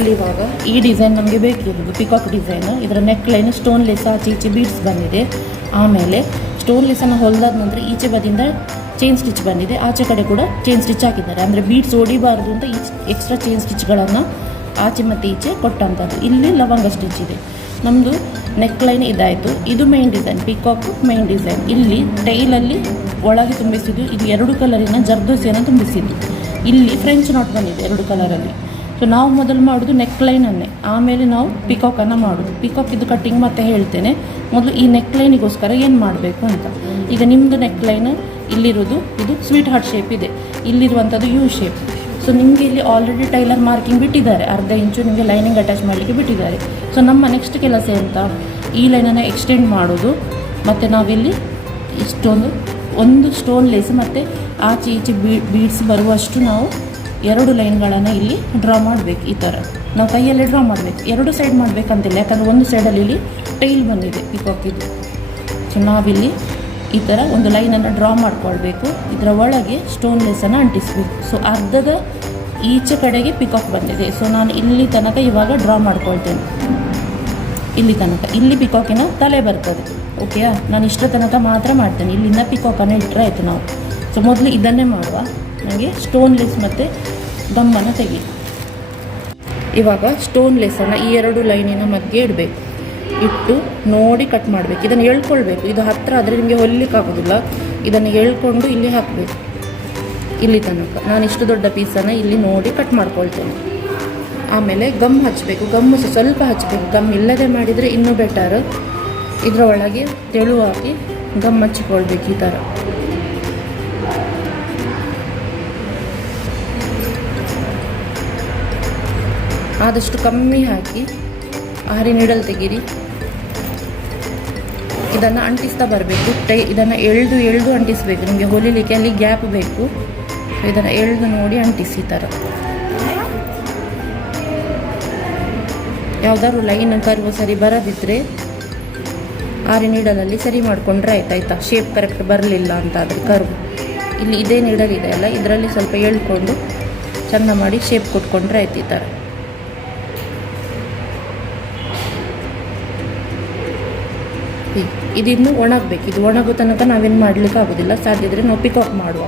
ಇಲ್ಲಿ ಇವಾಗ ಈ ಡಿಸೈನ್ ನಮಗೆ ಬೇಕಿರೋದು ಪಿಕಾಕ್ ಡಿಸೈನು. ಇದರ ನೆಕ್ ಲೈನ್ ಸ್ಟೋನ್ ಲೆಸ್ ಆಚೆ ಈಚೆ ಬೀಡ್ಸ್ ಬಂದಿದೆ. ಆಮೇಲೆ ಸ್ಟೋನ್ ಲೆಸ್ಸನ್ನು ಹೊಲಿದಾದ ನಂತರ ಈಚೆ ಬದಿಯಿಂದ ಚೈನ್ ಸ್ಟಿಚ್ ಬಂದಿದೆ, ಆಚೆ ಕಡೆ ಕೂಡ ಚೈನ್ ಸ್ಟಿಚ್ ಹಾಕಿದ್ದಾರೆ. ಅಂದರೆ ಬೀಡ್ಸ್ ಹೊಡಿಬಾರ್ದು ಅಂತ ಎಕ್ಸ್ಟ್ರಾ ಚೈನ್ ಸ್ಟಿಚ್ಗಳನ್ನು ಆಚೆ ಮತ್ತು ಈಚೆ ಕೊಟ್ಟಂಥದ್ದು. ಇಲ್ಲಿ ಲವಂಗ ಸ್ಟಿಚ್ ಇದೆ. ನಮ್ಮದು ನೆಕ್ ಲೈನ್ ಇದಾಯಿತು. ಇದು main design, peacock main design. ಇಲ್ಲಿ ಟೈಲಲ್ಲಿ ಒಳಗೆ ತುಂಬಿಸಿದ್ದು, ಇದು 2 ಕಲರಿನ ಜರ್ದೋಸಿಯನ್ನು ತುಂಬಿಸಿದ್ದು. ಇಲ್ಲಿ ಫ್ರೆಂಚ್ ನಾಟ್ ಬಂದಿದೆ 2 ಕಲರಲ್ಲಿ. ಸೊ ನಾವು ಮೊದಲು ಮಾಡೋದು ನೆಕ್ ಲೈನನ್ನೇ, ಆಮೇಲೆ ನಾವು ಪಿಕಾಕನ್ನು ಮಾಡೋದು. ಪಿಕಾಕ್ ಇದು ಕಟ್ಟಿಂಗ್ ಮತ್ತೆ ಹೇಳ್ತೇನೆ. ಮೊದಲು ಈ ನೆಕ್ ಲೈನಿಗೋಸ್ಕರ ಏನು ಮಾಡಬೇಕು ಅಂತ. ಈಗ ನಿಮ್ಮದು ನೆಕ್ ಲೈನ್ ಇಲ್ಲಿರೋದು ಇದು ಸ್ವೀಟ್ ಹಾರ್ಟ್ ಶೇಪ್ ಇದೆ, ಇಲ್ಲಿರುವಂಥದ್ದು ಯು ಶೇಪ್. ಸೊ ನಿಮಗೆ ಇಲ್ಲಿ ಆಲ್ರೆಡಿ ಟೈಲರ್ ಮಾರ್ಕಿಂಗ್ ಬಿಟ್ಟಿದ್ದಾರೆ, ಅರ್ಧ ಇಂಚು ನಿಮಗೆ ಲೈನಿಂಗ್ ಅಟ್ಯಾಚ್ ಮಾಡಲಿಕ್ಕೆ ಬಿಟ್ಟಿದ್ದಾರೆ. ಸೊ ನಮ್ಮ ನೆಕ್ಸ್ಟ್ ಕೆಲಸ ಎಂತ, ಈ ಲೈನನ್ನು ಎಕ್ಸ್ಟೆಂಡ್ ಮಾಡೋದು. ಮತ್ತು ನಾವಿಲ್ಲಿ ಒಂದು ಸ್ಟೋನ್ ಲೇಸ್ ಮತ್ತು ಆಚೆ ಈಚೆ ಬೀಡ್ಸ್ ಬರುವಷ್ಟು ನಾವು 2 ಲೈನ್ಗಳನ್ನು ಇಲ್ಲಿ ಡ್ರಾ ಮಾಡಬೇಕು. ಈ ಥರ ನಾವು ಕೈಯಲ್ಲೇ ಡ್ರಾ ಮಾಡಬೇಕು. 2 ಸೈಡ್ ಮಾಡಬೇಕಂತಿಲ್ಲ, ಯಾಕಂದರೆ ಒಂದು ಸೈಡಲ್ಲಿ ಇಲ್ಲಿ ಟೈಲ್ ಬಂದಿದೆ ಪಿಕಾಕಿದು. ಸೊ ನಾವಿಲ್ಲಿ ಈ ಥರ ಒಂದು ಲೈನನ್ನು ಡ್ರಾ ಮಾಡ್ಕೊಳ್ಬೇಕು. ಇದರ ಒಳಗೆ ಸ್ಟೋನ್ ಲೇಸನ್ನು ಅಂಟಿಸಬೇಕು. ಸೊ ಅರ್ಧದ ಈಚೆ ಕಡೆಗೆ ಪಿಕಾಕ್ ಬಂದಿದೆ. ಸೊ ನಾನು ಇಲ್ಲಿ ತನಕ ಇವಾಗ ಡ್ರಾ ಮಾಡ್ಕೊಳ್ತೇನೆ. ಇಲ್ಲಿ ತನಕ ಇಲ್ಲಿ ಪಿಕಾಕಿನ ತಲೆ ಬರ್ತದೆ. ಓಕೆಯಾ, ನಾನು ಇಷ್ಟರ ತನಕ ಮಾತ್ರ ಮಾಡ್ತೇನೆ. ಇಲ್ಲಿಂದ ಪಿಕಾಕನ್ನು ಇಟ್ಟರೆ ಆಯಿತು ನಾವು. ಸೊ ಮೊದಲು ಇದನ್ನೇ ಮಾಡುವ. ನನಗೆ ಸ್ಟೋನ್ ಲೇಸ್ ಮತ್ತು ಗಮ್ಮನ್ನು ತೆಗಿ. ಇವಾಗ ಸ್ಟೋನ್ ಲೇಸನ್ನು ಈ 2 ಲೈನಿನ ಮಧ್ಯೆ ಇಡಬೇಕು. ಇಟ್ಟು ನೋಡಿ ಕಟ್ ಮಾಡಬೇಕು. ಇದನ್ನು ಎಳ್ಕೊಳ್ಬೇಕು. ಇದು ಹತ್ತಿರ ಆದರೆ ನಿಮಗೆ ಹೊಲಿಲಿಕ್ಕಾಗೋದಿಲ್ಲ. ಇದನ್ನು ಎಳ್ಕೊಂಡು ಇಲ್ಲಿ ಹಾಕಬೇಕು. ಇಲ್ಲಿ ತನಕ ನಾನು ಇಷ್ಟು ದೊಡ್ಡ ಪೀಸನ್ನು ಇಲ್ಲಿ ನೋಡಿ ಕಟ್ ಮಾಡ್ಕೊಳ್ತೇನೆ. ಆಮೇಲೆ ಗಮ್ ಹಚ್ಚಬೇಕು. ಗಮ್ಮು ಸ್ವಲ್ಪ ಹಚ್ಚಬೇಕು. ಗಮ್ ಇಲ್ಲದೆ ಮಾಡಿದರೆ ಇನ್ನೂ ಬೆಟರ್. ಇದರ ಒಳಗೆ ತೆಳುವಾಗಿ ಗಮ್ ಹಚ್ಚಿಕೊಳ್ಬೇಕು. ಈ ಥರ ಆದಷ್ಟು ಕಮ್ಮಿ ಹಾಕಿ ಆರಿ ನೀಡಲ್ ತೆಗೀರಿ. ಇದನ್ನು ಅಂಟಿಸ್ತಾ ಬರಬೇಕು. ಇದನ್ನು ಎಳೆದು ಅಂಟಿಸಬೇಕು. ನಿಮಗೆ ಹೊಲಿಲಿಕ್ಕೆ ಅಲ್ಲಿ ಗ್ಯಾಪ್ ಬೇಕು. ಇದನ್ನು ಎಳೆದು ನೋಡಿ ಅಂಟಿಸಿ. ಈ ಥರ ಯಾವುದಾದ್ರು ಲೈನ್ ಕರ್ವ್ ಸರಿ ಬರದಿದ್ದರೆ ಆರಿ ನೀಡಲಲ್ಲಿ ಸರಿ ಮಾಡಿಕೊಂಡ್ರೆ ಆಯ್ತಾ. ಶೇಪ್ ಕರೆಕ್ಟ್ ಬರಲಿಲ್ಲ ಅಂತ ಆದರೆ ಕರ್ವ್ ಇಲ್ಲಿ ಇದೇ ನೀಡಲ್ ಇದೆ ಅಲ್ಲ, ಇದರಲ್ಲಿ ಸ್ವಲ್ಪ ಎಳ್ಕೊಂಡು ಚೆಂದ ಮಾಡಿ ಶೇಪ್ ಕೊಟ್ಕೊಂಡ್ರೆ ಆಯ್ತು. ಈ ಥರ ಇದಿನ್ನು ಒಣಗಬೇಕು. ಇದು ಒಣಗೋ ತನಕ ನಾವೇನು ಮಾಡಲಿಕ್ಕೆ ಆಗೋದಿಲ್ಲ. ಸಾಧ್ಯ ಇದ್ದರೆ ನಾವು ಪಿಕಾಕ್ ಮಾಡುವ.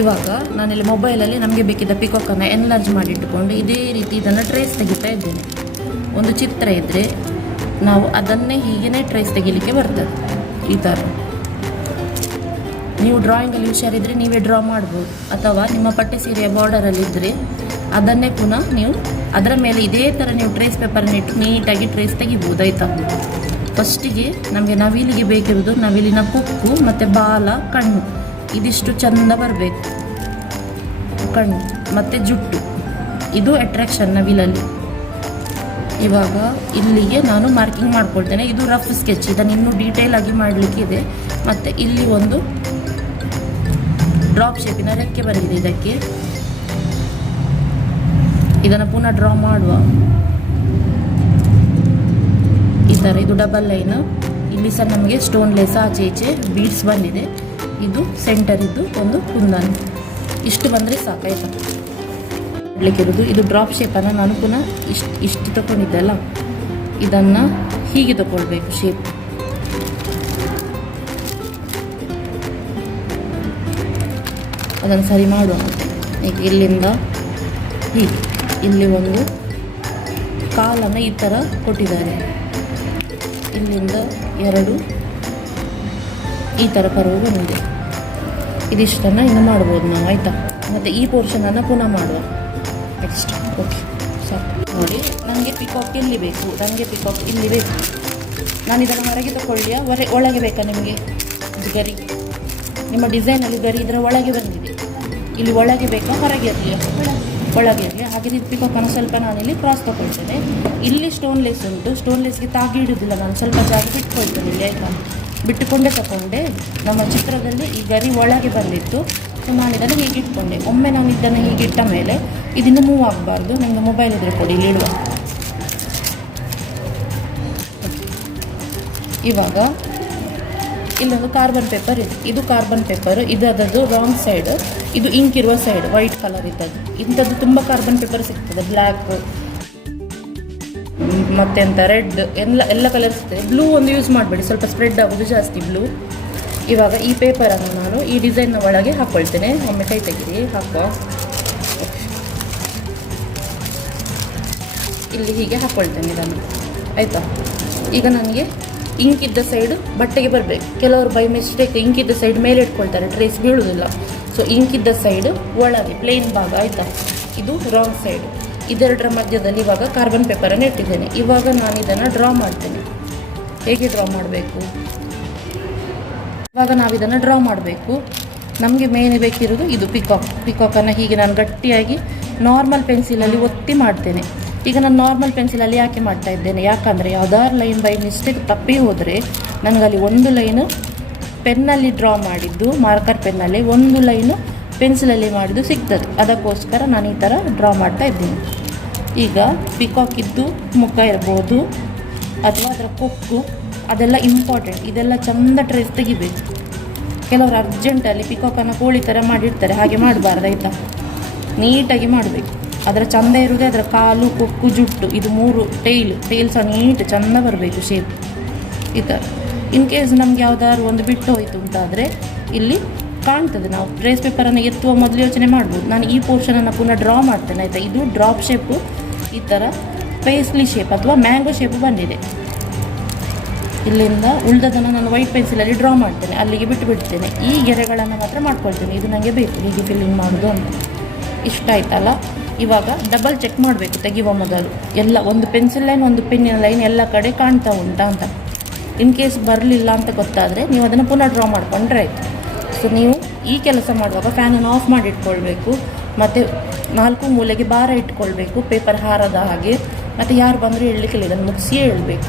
ಇವಾಗ ನಾನಿಲ್ಲಿ ಮೊಬೈಲಲ್ಲಿ ನಮಗೆ ಬೇಕಿದ್ದ ಪಿಕಾಕನ್ನು ಎನ್ಲಾರ್ಜ್ ಮಾಡಿಟ್ಟುಕೊಂಡು ಇದೇ ರೀತಿ ಇದನ್ನು ಟ್ರೇಸ್ ತೆಗಿತಾ ಇದ್ದೇನೆ. ಒಂದು ಚಿತ್ರ ಇದ್ದರೆ ನಾವು ಅದನ್ನೇ ಹೀಗೇ ಟ್ರೇಸ್ ತೆಗಿಲಿಕ್ಕೆ ಬರ್ತದೆ. ಈ ಥರ ನೀವು ಡ್ರಾಯಿಂಗಲ್ಲಿ ಹುಷಾರಿದ್ದರೆ ನೀವೇ ಡ್ರಾ ಮಾಡ್ಬೋದು. ಅಥವಾ ನಿಮ್ಮ ಪಟ್ಟೆ ಸೀರೆಯ ಬಾರ್ಡರಲ್ಲಿದ್ದರೆ ಅದನ್ನೇ ಪುನಃ ನೀವು ಅದರ ಮೇಲೆ ಇದೇ ಥರ ನೀವು ಟ್ರೇಸ್ ಪೇಪರನ್ನಿಟ್ಟು ನೀಟಾಗಿ ಟ್ರೇಸ್ ತೆಗಿಬೋದು. ಆಯಿತಾ. ಫಸ್ಟಿಗೆ ನಮಗೆ ನವಿಲಿಗೆ ಬೇಕಿರೋದು ನವಿಲಿನ ಕೊಕ್ಕು ಮತ್ತು ಬಾಲ, ಕಣ್ಣು ಇದಿಷ್ಟು ಚೆಂದ ಬರಬೇಕು. ಕಣ್ಣು ಮತ್ತು ಜುಟ್ಟು ಇದು ಅಟ್ರಾಕ್ಷನ್ ನವಿಲಲ್ಲಿ. ಇವಾಗ ಇಲ್ಲಿಗೆ ನಾನು ಮಾರ್ಕಿಂಗ್ ಮಾಡ್ಕೊಳ್ತೇನೆ. ಇದು ರಫ್ ಸ್ಕೆಚ್. ಇದನ್ನು ಇನ್ನೂ ಡೀಟೇಲ್ ಆಗಿ ಮಾಡಲಿಕ್ಕೆ ಇದೆ. ಮತ್ತು ಇಲ್ಲಿ ಒಂದು ಡ್ರಾಪ್ ಶೇಪಿನ ರೆಕ್ಕೆ ಬಂದಿದೆ. ಇದಕ್ಕೆ ಇದನ್ನು ಪುನಃ ಡ್ರಾ ಮಾಡುವ. ಈ ಥರ ಇದು ಡಬಲ್ ಲೈನು. ಇಲ್ಲಿ ಸಹ ನಮಗೆ ಸ್ಟೋನ್ ಲೇಸ್ ಆಚೆ ಈಚೆ ಬೀಡ್ಸ್ ಬಂದಿದೆ. ಇದು ಸೆಂಟರಿದ್ದು ಒಂದು ಕುಂದನ್. ಇಷ್ಟು ಬಂದರೆ ಸಾಕಾಯ್ತು ಇರೋದು. ಇದು ಡ್ರಾಪ್ ಶೇಪನ್ನು ನಾನು ಪುನಃ ಇಷ್ಟು ತಗೊಂಡಿದ್ದೆ ಅಲ್ಲ, ಇದನ್ನು ಹೀಗೆ ತಗೊಳ್ಬೇಕು ಶೇಪ್. ಅದನ್ನು ಸರಿ ಮಾಡುವ. ಈಗ ಇಲ್ಲಿಂದ ಹೀಗೆ ಇಲ್ಲಿ ಒಂದು ಕಾಲನ್ನು ಈ ಥರ ಕೊಟ್ಟಿದ್ದಾರೆ. ಇಲ್ಲಿಂದ 2 ಈ ಥರ ಕರ್ವ್ ಬಂದಿದೆ. ಇದಿಷ್ಟನ್ನು ಇನ್ನು ಮಾಡ್ಬೋದು ನಾವು. ಆಯಿತಾ. ಮತ್ತು ಈ ಪೋರ್ಷನನ್ನು ಪುನಃ ಮಾಡುವ ನೆಕ್ಸ್ಟ್. ಓಕೆ ಸಾಕು. ನೋಡಿ ನನಗೆ ಪಿಕಾಕ್ ಇಲ್ಲಿ ಬೇಕು, ನನಗೆ ಪಿಕಾಕ್ ಇಲ್ಲಿ ಬೇಕು. ನಾನು ಇದನ್ನು ಹೊರಗೆ ತಗೊಳ್ಳಿಯಾ ಒಳಗೆ ಬೇಕಾ ನಿಮಗೆ? ಗರಿ ನಿಮ್ಮ ಡಿಸೈನಲ್ಲಿ ಗರಿ ಇದರ ಒಳಗೆ ಬಂದಿದೆ. ಇಲ್ಲಿ ಒಳಗೆ ಬೇಕಾ ಹೊರಗೆ ಇರಲಿಯಾ? ಒಳಗೆ ಇರಲಿ. ಹಾಗೆ ಇದು ಪಿಕಾಕನ್ನು ಸ್ವಲ್ಪ ನಾನಿಲ್ಲಿ ಕ್ರಾಸ್ ತಗೊಳ್ತೇನೆ. ಇಲ್ಲಿ ಸ್ಟೋನ್ ಲೇಸ್ ಉಂಟು. ಸ್ಟೋನ್ ಲೇಸ್ಗೆ ತಾಗಿ ಇಡೋದಿಲ್ಲ ನಾನು, ಸ್ವಲ್ಪ ಜಾಗ ಬಿಟ್ಕೊಳ್ತೇನೆ ಇಲ್ಲಿ. ಆಯಿತಾ. ಬಿಟ್ಟುಕೊಂಡೇ ತಗೊಂಡೆ. ನಮ್ಮ ಚಿತ್ರದಲ್ಲಿ ಈ ಗರಿ ಒಳಗೆ ಬಂದಿತ್ತು. ಸೊ ನಾನು ಇದನ್ನು ಹೀಗೆ ಇಟ್ಕೊಂಡೆ. ಒಮ್ಮೆ ನಾನು ಇದನ್ನು ಹೀಗೆ ಇಟ್ಟ ಮೇಲೆ ಇದನ್ನು ಮೂವ್ ಆಗಬಾರ್ದು. ನನಗೆ ಮೊಬೈಲ್ ಇದ್ರೆ ಕೊಡಿ ಇಲ್ಲಿ ಇಡುವ. ಇವಾಗ ಇಲ್ಲೊಂದು ಕಾರ್ಬನ್ ಪೇಪರ್ ಇದೆ, ಇದು ಕಾರ್ಬನ್ ಪೇಪರ್, ಇದು ಅದರದ್ದು ರಾಂಗ್ ಸೈಡ್, ಇದು ಇಂಕ್ ಇರುವ ಸೈಡ್ ವೈಟ್ ಕಲರ್ ಇದ್ದದ್ದು. ಇಂಥದ್ದು ತುಂಬ ಕಾರ್ಬನ್ ಪೇಪರ್ ಸಿಗ್ತದೆ, ಬ್ಲ್ಯಾಕ್ ಮತ್ತೆಂತ ರೆಡ್ ಎಲ್ಲ ಕಲರ್ ಸಿಗ್ತದೆ. ಬ್ಲೂ ಒಂದು ಯೂಸ್ ಮಾಡಬೇಡಿ, ಸ್ವಲ್ಪ ಸ್ಪ್ರೆಡ್ ಆಗೋದು ಜಾಸ್ತಿ ಬ್ಲೂ. ಇವಾಗ ಈ ಪೇಪರನ್ನು ನಾನು ಈ ಡಿಸೈನ್ನ ಒಳಗೆ ಹಾಕ್ಕೊಳ್ತೇನೆ. ಒಮ್ಮೆ ಕೈ ತೆಗೀರಿ, ಹಾಕೋ. ಇಲ್ಲಿ ಹೀಗೆ ಹಾಕ್ಕೊಳ್ತೇನೆ ಇದನ್ನು, ಆಯಿತಾ. ಈಗ ನನಗೆ ಇಂಕಿದ್ದ ಸೈಡು ಬಟ್ಟೆಗೆ ಬರಬೇಕು. ಕೆಲವರು ಬೈ ಮಿಸ್ಟೇಕ್ ಇಂಕಿದ್ದ ಸೈಡ್ ಮೇಲೆ ಇಟ್ಕೊಳ್ತಾರೆ, ಟ್ರೇಸ್ ಬೀಳುವುದಿಲ್ಲ. ಸೊ ಇಂಕಿದ್ದ ಸೈಡು ಒಳಗೆ ಪ್ಲೇನ್ ಭಾಗ, ಆಯಿತಾ. ಇದು ರಾಂಗ್ ಸೈಡು. ಇದೆರಡರ ಮಧ್ಯದಲ್ಲಿ ಇವಾಗ ಕಾರ್ಬನ್ ಪೇಪರನ್ನು ಇಟ್ಟಿದ್ದೇನೆ. ಇವಾಗ ನಾನು ಇದನ್ನು ಡ್ರಾ ಮಾಡ್ತೇನೆ. ಹೇಗೆ ಡ್ರಾ ಮಾಡಬೇಕು? ಇವಾಗ ನಾವು ಇದನ್ನು ಡ್ರಾ ಮಾಡಬೇಕು. ನಮಗೆ ಮೇನ್ ಬೇಕಿರೋದು ಇದು ಪಿಕಾಕನ್ನು ಹೀಗೆ ನಾನು ಗಟ್ಟಿಯಾಗಿ ನಾರ್ಮಲ್ ಪೆನ್ಸಿಲಲ್ಲಿ ಒತ್ತಿ ಮಾಡ್ತೇನೆ. ಈಗ ನಾನು ನಾರ್ಮಲ್ ಪೆನ್ಸಿಲಲ್ಲಿ ಯಾಕೆ ಮಾಡ್ತಾ ಇದ್ದೇನೆ, ಯಾಕಂದರೆ ಯಾವ್ದಾದ್ರು ಲೈನ್ ಬೈ ಮಿಸ್ಟೇಕ್ ತಪ್ಪಿ ಹೋದರೆ ನನಗಲ್ಲಿ ಒಂದು ಲೈನು ಪೆನ್ನಲ್ಲಿ ಡ್ರಾ ಮಾಡಿದ್ದು, ಮಾರ್ಕರ್ ಪೆನ್ನಲ್ಲಿ ಒಂದು ಲೈನು ಪೆನ್ಸಿಲಲ್ಲಿ ಮಾಡಿದ್ದು ಸಿಗ್ತದೆ. ಅದಕ್ಕೋಸ್ಕರ ನಾನು ಈ ಥರ ಡ್ರಾ ಮಾಡ್ತಾ ಇದ್ದೀನಿ. ಈಗ ಪಿಕಾಕಿದ್ದು ಮುಖ ಇರ್ಬೋದು ಅಥವಾ ಅದರ ಕೊಕ್ಕು, ಅದೆಲ್ಲ ಇಂಪಾರ್ಟೆಂಟ್. ಇದೆಲ್ಲ ಚಂದ ಟ್ರೇಸ್ ತೆಗಿಬೇಕು. ಕೆಲವರು ಅರ್ಜೆಂಟಲ್ಲಿ ಪಿಕಾಕನ್ನು ಕೋಳಿ ಥರ ಮಾಡಿರ್ತಾರೆ, ಹಾಗೆ ಮಾಡಬಾರ್ದು, ಆಯಿತಾ. ನೀಟಾಗಿ ಮಾಡಬೇಕು. ಅದರ ಚಂದ ಇರೋದೇ ಅದರ ಕಾಲು, ಕೊಕ್ಕು, ಜುಟ್ಟು, ಇದು ಮೂರು ಟೈಲ್ ಸಹ ನೀಟ್ ಚಂದ ಬರಬೇಕು ಶೇಪ್ ಈ ಥರ. ಇನ್ ಕೇಸ್ ನಮ್ಗೆ ಯಾವ್ದಾದ್ರು ಒಂದು ಬಿಟ್ಟು ಹೋಯಿತು ಅಂತಾದರೆ ಇಲ್ಲಿ ಕಾಣ್ತದೆ. ನಾವು ಟ್ರೇಸ್ ಪೇಪರನ್ನು ಎತ್ತುವ ಮೊದಲು ಯೋಚನೆ ಮಾಡ್ಬೋದು. ನಾನು ಈ ಪೋರ್ಷನನ್ನು ಪುನಃ ಡ್ರಾ ಮಾಡ್ತೇನೆ, ಆಯಿತಾ. ಇದು ಡ್ರಾಪ್ ಶೇಪು, ಈ ಥರ ಪೇಸ್ಲಿ ಶೇಪ್ ಅಥವಾ ಮ್ಯಾಂಗೋ ಶೇಪು ಬಂದಿದೆ. ಇಲ್ಲಿಂದ ಉಳಿದದನ್ನು ನಾನು ವೈಟ್ ಪೆನ್ಸಿಲಲ್ಲಿ ಡ್ರಾ ಮಾಡ್ತೇನೆ, ಅಲ್ಲಿಗೆ ಬಿಟ್ಟುಬಿಡ್ತೇನೆ. ಈ ಗೆರೆಗಳನ್ನು ಮಾತ್ರ ಮಾಡ್ಕೊಳ್ತೇನೆ, ಇದು ನನಗೆ ಬೇಕು ಹೀಗೆ ಫಿಲ್ಲಿಂಗ್ ಮಾಡೋದು ಅಂತ. ಇಷ್ಟ ಆಯ್ತಲ್ಲ. ಇವಾಗ ಡಬಲ್ ಚೆಕ್ ಮಾಡಬೇಕು ತೆಗೆಯುವ ಮೊದಲು. ಎಲ್ಲ ಒಂದು ಪೆನ್ಸಿಲ್ ಲೈನ್, ಒಂದು ಪೆನ್ನಿನ ಲೈನ್ ಎಲ್ಲ ಕಡೆ ಕಾಣ್ತಾ ಉಂಟಾ ಅಂತ. ಇನ್ ಕೇಸ್ ಬರಲಿಲ್ಲ ಅಂತ ಗೊತ್ತಾದರೆ ನೀವು ಅದನ್ನು ಪುನಃ ಡ್ರಾ ಮಾಡಿಕೊಂಡ್ರೆ ಆಯಿತು. ಸೊ ನೀವು ಈ ಕೆಲಸ ಮಾಡುವಾಗ ಫ್ಯಾನನ್ನು ಆಫ್ ಮಾಡಿ ಇಟ್ಕೊಳ್ಬೇಕು. ಮತ್ತು 4 ಮೂಲೆಗೆ ಭಾರ ಇಟ್ಕೊಳ್ಬೇಕು, ಪೇಪರ್ ಹಾರದ ಹಾಗೆ. ಮತ್ತು ಯಾರು ಬಂದರೂ ಹೇಳಲಿಕ್ಕಿಲ್ಲ, ಇದನ್ನು ಮುಗಿಸಿಯೇ ಹೇಳಬೇಕು.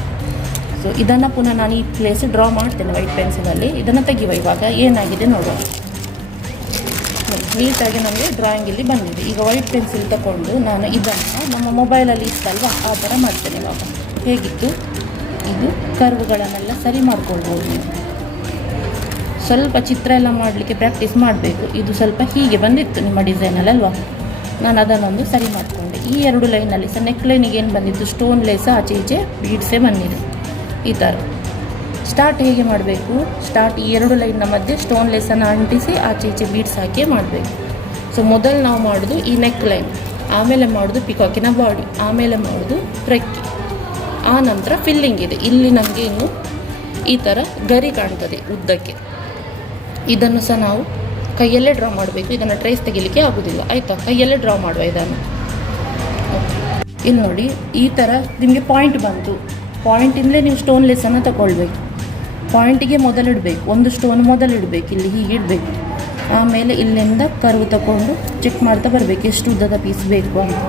ಸೊ ಇದನ್ನು ಪುನಃ ನಾನು ಈ ಪ್ಲೇಸ್ ಡ್ರಾ ಮಾಡ್ತೇನೆ ವೈಟ್ ಪೆನ್ಸಿಲಲ್ಲಿ. ಇದನ್ನು ತೆಗೆಯುವ. ಇವಾಗ ಏನಾಗಿದೆ ನೋಡುವ. ನೀಟಾಗಿ ನಮಗೆ ಡ್ರಾಯಿಂಗ್ ಇಲ್ಲಿ ಬಂದಿದೆ. ಈಗ ವೈಟ್ ಪೆನ್ಸಿಲ್ ತಗೊಂಡು ನಾನು ಇದನ್ನು ನಮ್ಮ ಮೊಬೈಲಲ್ಲಿ ಇತ್ತಲ್ವ ಆ ಥರ ಮಾಡ್ತೇನೆ. ಇವಾಗ ಹೇಗಿತ್ತು ಇದು ಕರ್ವ್ಗಳನ್ನೆಲ್ಲ ಸರಿ ಮಾಡ್ಕೊಳ್ಬೋದು ನೀವು. ಸ್ವಲ್ಪ ಚಿತ್ರ ಎಲ್ಲ ಮಾಡಲಿಕ್ಕೆ ಪ್ರಾಕ್ಟೀಸ್ ಮಾಡಬೇಕು. ಇದು ಸ್ವಲ್ಪ ಹೀಗೆ ಬಂದಿತ್ತು ನಿಮ್ಮ ಡಿಸೈನಲ್ಲಿ ಅಲ್ವಾ. ನಾನು ಅದನ್ನೊಂದು ಸರಿ ಮಾಡಿಕೊಂಡೆ. ಈ 2 ಲೈನಲ್ಲಿ ಸಹ ನೆಕ್ ಲೈನಿಗೆ ಏನು ಬಂದಿತ್ತು, ಸ್ಟೋನ್ ಲೇಸ ಆಚೆ ಈಚೆ ಬೀಡ್ಸೇ ಬಂದಿದೆ ಈ ಥರ. ಸ್ಟಾರ್ಟ್ ಹೇಗೆ ಮಾಡಬೇಕು, ಸ್ಟಾರ್ಟ್ ಈ 2 ಲೈನ್ನ ಮಧ್ಯೆ ಸ್ಟೋನ್ ಲೇಸನ್ನು ಅಂಟಿಸಿ ಆಚೆ ಈಚೆ ಬೀಡ್ಸ್ ಹಾಕಿ ಮಾಡಬೇಕು. ಸೊ ಮೊದಲು ನಾವು ಮಾಡೋದು ಈ ನೆಕ್ ಲೈನ್, ಆಮೇಲೆ ಮಾಡೋದು ಪಿಕಾಕಿನ ಬಾಡಿ, ಆಮೇಲೆ ಮಾಡೋದು ರೆಕ್ಕೆ, ಆ ನಂತರ ಫಿಲ್ಲಿಂಗ್ ಇದೆ. ಇಲ್ಲಿ ನಮಗೆ ಇನ್ನು ಈ ಥರ ಗರಿ ಕಾಣ್ತದೆ ಉದ್ದಕ್ಕೆ. ಇದನ್ನು ಸಹ ನಾವು ಕೈಯಲ್ಲೇ ಡ್ರಾ ಮಾಡಬೇಕು. ಇದನ್ನು ಟ್ರೇಸ್ ತೆಗಿಲಿಕ್ಕೆ ಆಗೋದಿಲ್ಲ, ಆಯಿತಾ. ಕೈಯಲ್ಲೇ ಡ್ರಾ ಮಾಡುವ ಇದನ್ನು. ಇಲ್ಲಿ ನೋಡಿ ಈ ಥರ ನಿಮಗೆ ಪಾಯಿಂಟ್ ಬಂತು. ಪಾಯಿಂಟಿಂದಲೇ ನೀವು ಸ್ಟೋನ್ ಲೇಸನ್ನು ತಗೊಳ್ಬೇಕು. ಪಾಯಿಂಟಿಗೆ ಮೊದಲಿಡಬೇಕು, ಒಂದು ಸ್ಟೋನ್ ಮೊದಲಿಡಬೇಕು, ಇಲ್ಲಿ ಹೀಗೆ ಇಡಬೇಕು. ಆಮೇಲೆ ಇಲ್ಲಿಂದ ಕರ್ವ್ ತಗೊಂಡು ಚೆಕ್ ಮಾಡ್ತಾ ಬರಬೇಕು ಎಷ್ಟು ಉದ್ದದ ಪೀಸ್ ಬೇಕು ಅಂತ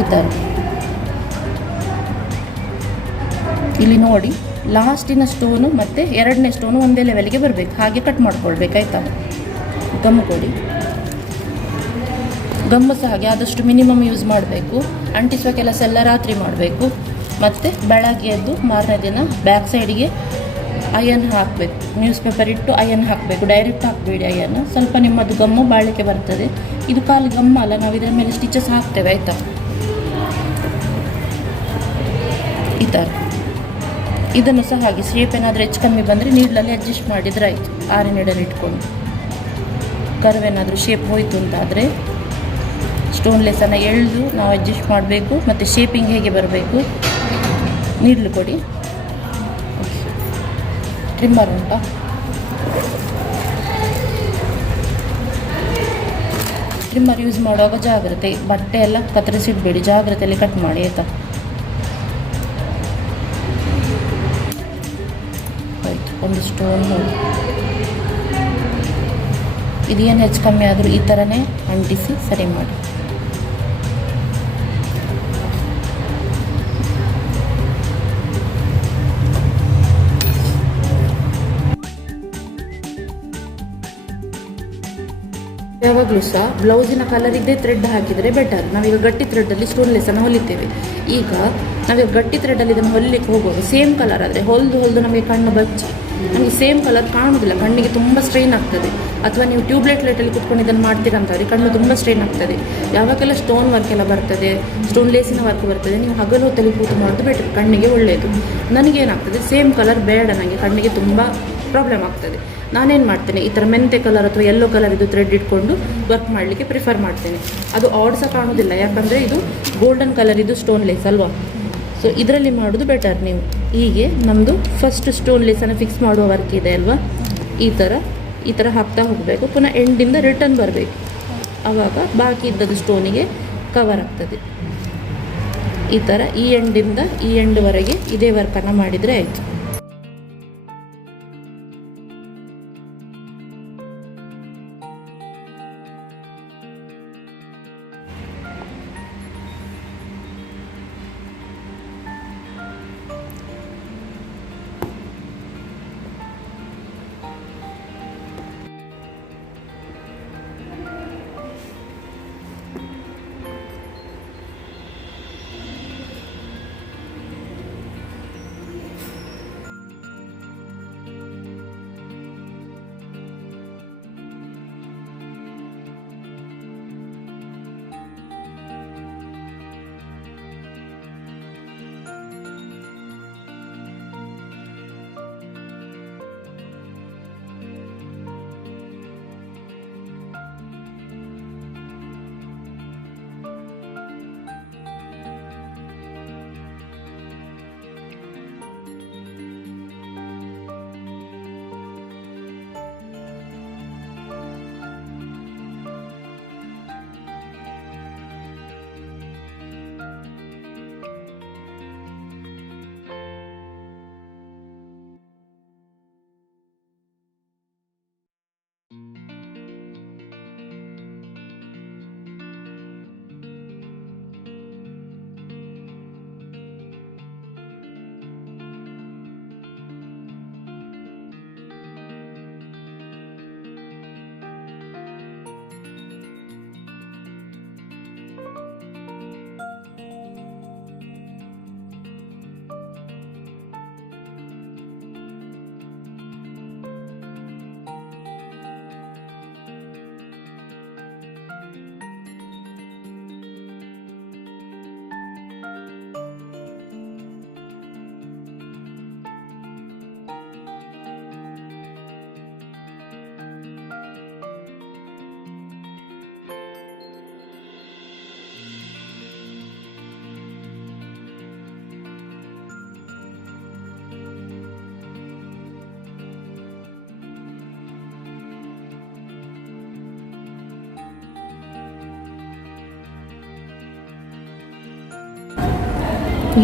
ಈ ಥರ. ಇಲ್ಲಿ ನೋಡಿ ಲಾಸ್ಟಿನ ಸ್ಟೋನು ಮತ್ತು 2ನೇ ಸ್ಟೋನು ಒಂದೇ ಲೆವೆಲ್ಗೆ ಬರಬೇಕು, ಹಾಗೆ ಕಟ್ ಮಾಡ್ಕೊಳ್ಬೇಕು, ಆಯಿತಾ. ಗಮ್ಮು ಕೊಡಿ. ಗಮ್ಮು ಸಹ ಹಾಗೆ ಆದಷ್ಟು ಮಿನಿಮಮ್ ಯೂಸ್ ಮಾಡಬೇಕು. ಅಂಟಿಸುವ ಕೆಲಸ ಎಲ್ಲ ರಾತ್ರಿ ಮಾಡಬೇಕು. ಮತ್ತು ಬೆಳಗ್ಗೆ ಎದ್ದು ಮಾರನೇ ದಿನ ಬ್ಯಾಕ್ ಸೈಡಿಗೆ ಅಯನ್ ಹಾಕಬೇಕು. ನ್ಯೂಸ್ ಪೇಪರ್ ಇಟ್ಟು ಅಯನ್ ಹಾಕಬೇಕು, ಡೈರೆಕ್ಟ್ ಹಾಕಬೇಡಿ ಅಯನ್. ಸ್ವಲ್ಪ ನಿಮ್ಮದು ಗಮ್ಮು ಬಾಳಿಕೆ ಬರ್ತದೆ. ಇದು ಕಾಲು ಗಮ್ಮ ಅಲ್ಲ, ನಾವು ಇದರ ಮೇಲೆ ಸ್ಟಿಚಸ್ ಹಾಕ್ತೇವೆ, ಆಯಿತಾ. ಈ ಥರ ಇದನ್ನು ಸಹ ಹಾಗೆ ಶೇಪ್ ಏನಾದರೂ ಹೆಚ್ಚು ಕಮ್ಮಿ ಬಂದರೆ ನೀಡ್ಲಲ್ಲಿ ಅಡ್ಜಸ್ಟ್ ಮಾಡಿದರೆ ಆಯಿತು. 6 ನೀಡಲ್ಲಿ ಇಟ್ಕೊಂಡು ಕರ್ವ್ ಏನಾದರೂ ಶೇಪ್ ಹೋಯಿತು ಅಂತಾದರೆ ಸ್ಟೋನ್ ಲೇಸನ್ನು ಎಳೆದು ನಾವು ಅಡ್ಜಸ್ಟ್ ಮಾಡಬೇಕು. ಮತ್ತು ಶೇಪಿಂಗ್ ಹೇಗೆ ಬರಬೇಕು ನೀಡ್ಲು ಕೊಡಿ. ಟ್ರಿಮ್ಮರ್ ಉಂಟಾ? ಟ್ರಿಮ್ಮರ್ ಯೂಸ್ ಮಾಡುವಾಗ ಜಾಗ್ರತೆ, ಬಟ್ಟೆ ಎಲ್ಲ ಕತ್ತರಿಸಿಡಬೇಡಿ, ಜಾಗ್ರತೆಯಲ್ಲಿ ಕಟ್ ಮಾಡಿ, ಆಯಿತಾ. ಆಯಿತು. ಒಂದು ಸ್ಟೋನ್ ನೋಡಿ, ಇದೇನು ಹೆಚ್ಚು ಕಮ್ಮಿ ಆದರೂ ಈ ಥರನೇ ಅಂಟಿಸಿ ಸರಿ ಮಾಡಿ. ಯಾವಾಗಲೂ ಸಹ ಬ್ಲೌಸಿನ ಕಲರಿದ್ದೇ ಥ್ರೆಡ್ ಹಾಕಿದರೆ ಬೆಟರ್. ನಾವೀಗ ಗಟ್ಟಿ ಥ್ರೆಡ್ಡಲ್ಲಿ ಸ್ಟೋನ್ ಲೇಸನ್ನು ಹೊಲಿತೇವೆ. ಈಗ ನಾವೀಗ ಗಟ್ಟಿ ಥ್ರೆಡ್ಡಲ್ಲಿ ಇದನ್ನು ಹೊಲಿಲಿಕ್ಕೆ ಹೋಗುವಾಗ ಸೇಮ್ ಕಲರ್ ಆದರೆ ಹೊಲಿದು ನಮಗೆ ಕಣ್ಣು ಬಚ್ಚಿ ನಮಗೆ ಸೇಮ್ ಕಲರ್ ಕಾಣೋದಿಲ್ಲ, ಕಣ್ಣಿಗೆ ತುಂಬ ಸ್ಟ್ರೈನ್ ಆಗ್ತದೆ. ಅಥವಾ ನೀವು ಟ್ಯೂಬ್ಲೈಟ್ ಲೈಟಲ್ಲಿ ಕುತ್ಕೊಂಡು ಇದನ್ನು ಮಾಡ್ತೀರಂತಾರೆ ಕಣ್ಣು ತುಂಬ ಸ್ಟ್ರೈನ್ ಆಗ್ತದೆ. ಯಾವಾಗೆಲ್ಲ ಸ್ಟೋನ್ ವರ್ಕ್ ಎಲ್ಲ ಬರ್ತದೆ, ಸ್ಟೋನ್ ಲೇಸಿನ ವರ್ಕ್ ಬರ್ತದೆ, ನೀವು ಹಗಲು ಹೊತ್ತಲ್ಲಿ ಕೂತು ಮಾಡೋದು ಬೆಟರ್, ಕಣ್ಣಿಗೆ ಒಳ್ಳೆಯದು. ನನಗೇನಾಗ್ತದೆ ಸೇಮ್ ಕಲರ್ ಬೇಡ, ನನಗೆ ಕಣ್ಣಿಗೆ ತುಂಬ ಪ್ರಾಬ್ಲಮ್ ಆಗ್ತದೆ. ನಾನೇನು ಮಾಡ್ತೇನೆ, ಈ ಥರ ಮೆಂತೆ ಕಲರ್ ಅಥವಾ ಯೆಲ್ಲೋ ಕಲರ್ ಇದು ಥ್ರೆಡ್ ಇಟ್ಕೊಂಡು ವರ್ಕ್ ಮಾಡಲಿಕ್ಕೆ ಪ್ರಿಫರ್ ಮಾಡ್ತೇನೆ. ಅದು ಆಡ್ ಸಹ ಕಾಣೋದಿಲ್ಲ, ಯಾಕಂದರೆ ಇದು ಗೋಲ್ಡನ್ ಕಲರ್, ಇದು ಸ್ಟೋನ್ ಲೇಸ್ ಅಲ್ವಾ. ಸೊ ಇದರಲ್ಲಿ ಮಾಡೋದು ಬೆಟರ್ ನೀವು. ಹೀಗೆ ನಮ್ಮದು ಫಸ್ಟ್ ಸ್ಟೋನ್ ಲೇಸನ್ನು ಫಿಕ್ಸ್ ಮಾಡುವ ವರ್ಕ್ ಇದೆ ಅಲ್ವಾ, ಈ ಥರ ಹಾಕ್ತಾ ಹೋಗಬೇಕು. ಪುನಃ ಎಂಡಿಂದ ರಿಟರ್ನ್ ಬರಬೇಕು, ಆವಾಗ ಬಾಕಿ ಇದ್ದದ್ದು ಸ್ಟೋನಿಗೆ ಕವರ್ ಆಗ್ತದೆ. ಈ ಥರ ಈ ಎಂಡಿಂದ ಈ ಎಂಡ್ವರೆಗೆ ಇದೇ ವರ್ಕನ್ನು ಮಾಡಿದರೆ ಆಯಿತು.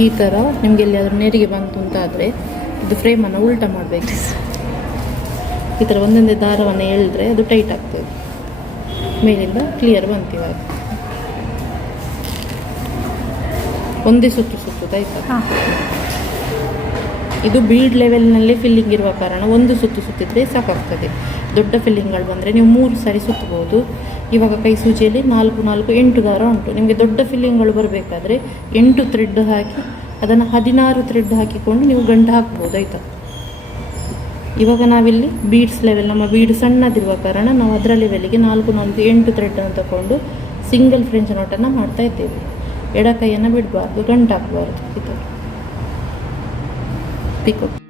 ಈ ಥರ ನಿಮಗೆ ಎಲ್ಲಿಯಾದರೂ ನೆರಿಗೆ ಬಂತು ಅಂತಾದರೆ ಇದು ಫ್ರೇಮನ್ನು ಉಲ್ಟಾ ಮಾಡಬೇಕು. ಈ ಥರ ಒಂದೊಂದೇ ದಾರವನ್ನು ಎಳೆದ್ರೆ ಅದು ಟೈಟ್ ಆಗ್ತದೆ, ಮೇಲಿಂದ ಕ್ಲಿಯರ್ ಬಂತೀವಿ. ಒಂದೇ ಸುತ್ತುದು ಆಯ್ತಾ. ಇದು ಬೀಡ್ ಲೆವೆಲ್ನಲ್ಲೇ ಫಿಲ್ಲಿಂಗ್ ಇರುವ ಕಾರಣ ಒಂದು ಸುತ್ತಿದ್ರೆ ಸಾಕಾಗ್ತದೆ. ದೊಡ್ಡ ಫಿಲ್ಲಿಂಗ್ಗಳು ಬಂದರೆ ನೀವು 3 ಸಾರಿ ಸುತ್ತಬಹುದು. ಇವಾಗ ಕೈ ಸೂಜಿಯಲ್ಲಿ 4 8 ದಾರ ಉಂಟು. ನಿಮಗೆ ದೊಡ್ಡ ಫಿಲ್ಲಿಂಗ್ಗಳು ಬರಬೇಕಾದ್ರೆ 8 ಥ್ರೆಡ್ ಹಾಕಿ ಅದನ್ನು 16 ಥ್ರೆಡ್ ಹಾಕಿಕೊಂಡು ನೀವು ಗಂಟು ಹಾಕ್ಬೋದು ಆಯಿತಾ. ಇವಾಗ ನಾವಿಲ್ಲಿ ಬೀಡ್ಸ್ ಲೆವೆಲ್, ನಮ್ಮ ಬೀಡ್ ಸಣ್ಣದಿರುವ ಕಾರಣ ನಾವು ಅದರ ಲೆವೆಲ್ಗೆ 4 8 ಥ್ರೆಡನ್ನು ತಗೊಂಡು ಸಿಂಗಲ್ ಫ್ರೆಂಚ್ ನಾಟನ್ನು ಮಾಡ್ತಾ ಇದ್ದೇವೆ. ಎಡ ಕೈಯನ್ನು ಬಿಡಬಾರ್ದು, ಗಂಟು ಹಾಕಬಾರ್ದು. ಈ ಥರ ಪಿಕಪ್